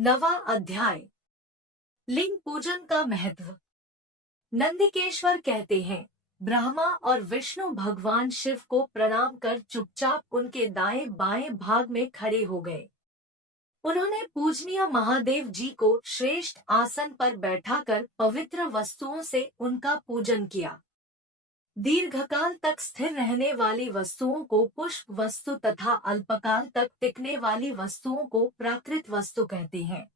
नवा अध्याय। लिंग पूजन का महत्व। नंदिकेश्वर कहते हैं, ब्रह्मा और विष्णु भगवान शिव को प्रणाम कर चुपचाप उनके दाएं बाएं भाग में खड़े हो गए। उन्होंने पूजनीय महादेव जी को श्रेष्ठ आसन पर बैठाकर पवित्र वस्तुओं से उनका पूजन किया। दीर्घकाल तक स्थिर रहने वाली वस्तुओं को पुष्प वस्तु तथा अल्पकाल तक टिकने वाली वस्तुओं को प्राकृत वस्तु कहते हैं।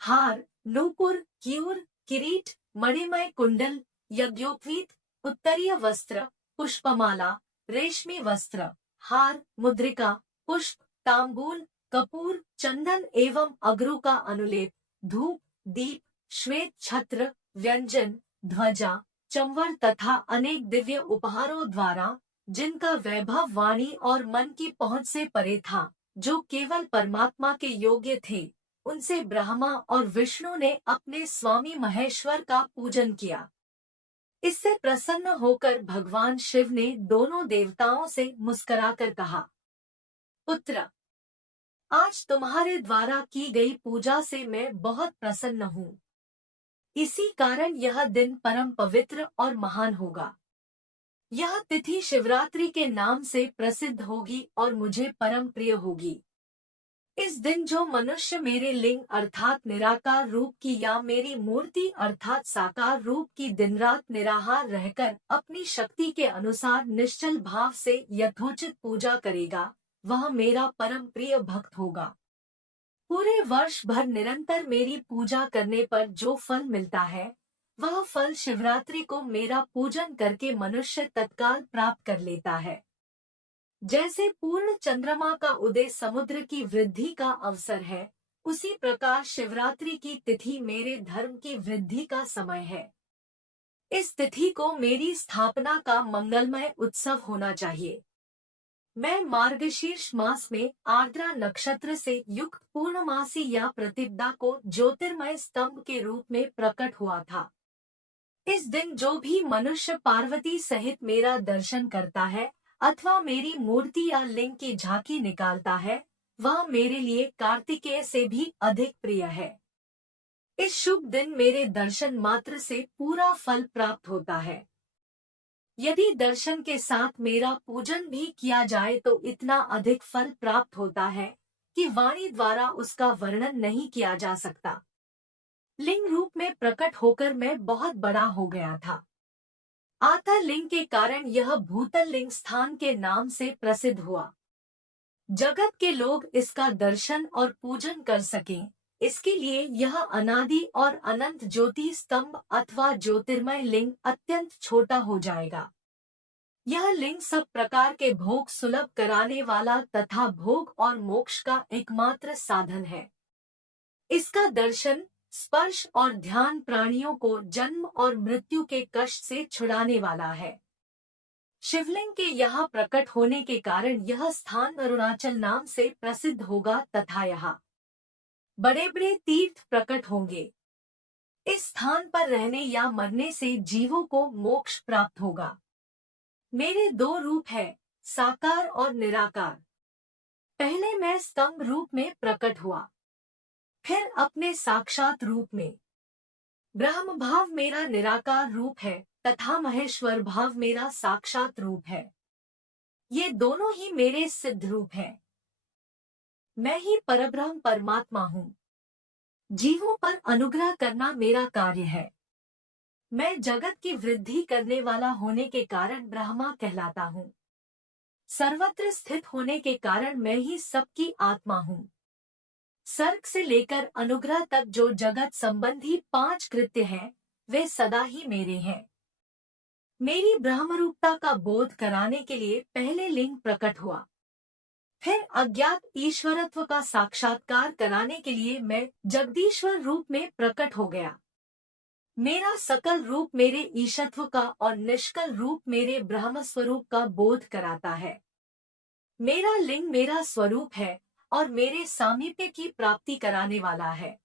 हार, नूपुर, क्यूर, किरीट, मणिमय कुंडल, यज्ञोपवीत, उत्तरीय वस्त्र, पुष्पमाला, रेशमी वस्त्र, हार, मुद्रिका, पुष्प, तांबूल, कपूर, चंदन एवं अगरू का अनुलेप, धूप, दीप, श्वेत छत्र, व्यंजन, ध्वजा, चंवर तथा अनेक दिव्य उपहारों द्वारा, जिनका वैभव वाणी और मन की पहुंच से परे था, जो केवल परमात्मा के योग्य थे, उनसे ब्रह्मा और विष्णु ने अपने स्वामी महेश्वर का पूजन किया। इससे प्रसन्न होकर भगवान शिव ने दोनों देवताओं से मुस्कुराकर कहा, पुत्र, आज तुम्हारे द्वारा की गई पूजा से मैं बहुत प्रसन्न हूँ। इसी कारण यह दिन परम पवित्र और महान होगा। यह तिथि शिवरात्रि के नाम से प्रसिद्ध होगी और मुझे परम प्रिय होगी। इस दिन जो मनुष्य मेरे लिंग अर्थात निराकार रूप की या मेरी मूर्ति अर्थात साकार रूप की दिन रात निराहार रहकर अपनी शक्ति के अनुसार निश्चल भाव से यथोचित पूजा करेगा, वह मेरा परम प्रिय भक्त होगा। पूरे वर्ष भर निरंतर मेरी पूजा करने पर जो फल मिलता है, वह फल शिवरात्रि को मेरा पूजन करके मनुष्य तत्काल प्राप्त कर लेता है। जैसे पूर्ण चंद्रमा का उदय समुद्र की वृद्धि का अवसर है, उसी प्रकार शिवरात्रि की तिथि मेरे धर्म की वृद्धि का समय है। इस तिथि को मेरी स्थापना का मंगलमय उत्सव होना चाहिए। मैं मार्गशीर्ष मास में आर्द्रा नक्षत्र से युक्त पूर्णमासी या प्रतिपदा को ज्योतिर्मय स्तंभ के रूप में प्रकट हुआ था। इस दिन जो भी मनुष्य पार्वती सहित मेरा दर्शन करता है अथवा मेरी मूर्ति या लिंग की झांकी निकालता है, वह मेरे लिए कार्तिकेय से भी अधिक प्रिय है। इस शुभ दिन मेरे दर्शन मात्र से पूरा फल प्राप्त होता है। यदि दर्शन के साथ मेरा पूजन भी किया जाए तो इतना अधिक फल प्राप्त होता है कि वाणी द्वारा उसका वर्णन नहीं किया जा सकता। लिंग रूप में प्रकट होकर मैं बहुत बड़ा हो गया था। आथा लिंग के कारण यह भूतल लिंग स्थान के नाम से प्रसिद्ध हुआ। जगत के लोग इसका दर्शन और पूजन कर सकें, इसके लिए यह अनादि और अनंत ज्योति स्तंभ अथवा ज्योतिर्मय लिंग अत्यंत छोटा हो जाएगा। यह लिंग सब प्रकार के भोग सुलभ कराने वाला तथा भोग और मोक्ष का एकमात्र साधन है। इसका दर्शन, स्पर्श और ध्यान प्राणियों को जन्म और मृत्यु के कष्ट से छुड़ाने वाला है। शिवलिंग के यहाँ प्रकट होने के कारण यह स्थान अरुणाचल नाम से प्रसिद्ध होगा तथा यहाँ बड़े बड़े तीर्थ प्रकट होंगे। इस स्थान पर रहने या मरने से जीवों को मोक्ष प्राप्त होगा। मेरे दो रूप है, साकार और निराकार। पहले मैं स्तंभ रूप में प्रकट हुआ, फिर अपने साक्षात रूप में। ब्रह्म भाव मेरा निराकार रूप है तथा महेश्वर भाव मेरा साक्षात रूप है। ये दोनों ही मेरे सिद्ध रूप हैं। मैं ही परब्रह्म परमात्मा हूँ। जीवों पर अनुग्रह करना मेरा कार्य है। मैं जगत की वृद्धि करने वाला होने के कारण ब्रह्मा कहलाता हूँ। सर्वत्र स्थित होने के कारण मैं ही सबकी आत्मा हूँ। सर्ग से लेकर अनुग्रह तक जो जगत संबंधी 5 कृत्य हैं, वे सदा ही मेरे हैं। मेरी ब्रह्मरूपता का बोध कराने के लिए पहले लिंग प्रकट हुआ, फिर अज्ञात ईश्वरत्व का साक्षात्कार कराने के लिए मैं जगदीश्वर रूप में प्रकट हो गया। मेरा सकल रूप मेरे ईशत्व का और निष्कल रूप मेरे ब्रह्म स्वरूप का बोध कराता है। मेरा लिंग मेरा स्वरूप है और मेरे सामीप्य की प्राप्ति कराने वाला है।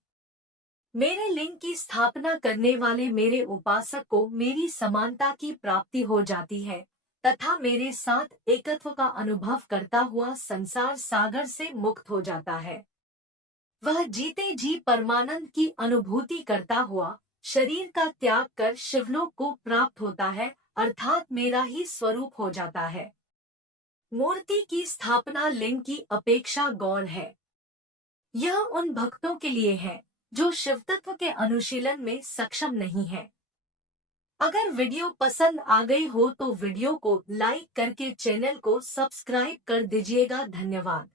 मेरे लिंग की स्थापना करने वाले मेरे उपासक को मेरी समानता की प्राप्ति हो जाती है तथा मेरे साथ एकत्व का अनुभव करता हुआ संसार सागर से मुक्त हो जाता है। वह जीते जी परमानंद की अनुभूति करता हुआ शरीर का त्याग कर शिवलोक को प्राप्त होता है, अर्थात मेरा ही स्वरूप हो जाता है। मूर्ति की स्थापना लिंग की अपेक्षा गौण है। यह उन भक्तों के लिए है जो शिव तत्व के अनुशीलन में सक्षम नहीं है। अगर वीडियो पसंद आ गई हो तो वीडियो को लाइक करके चैनल को सब्सक्राइब कर दीजिएगा। धन्यवाद।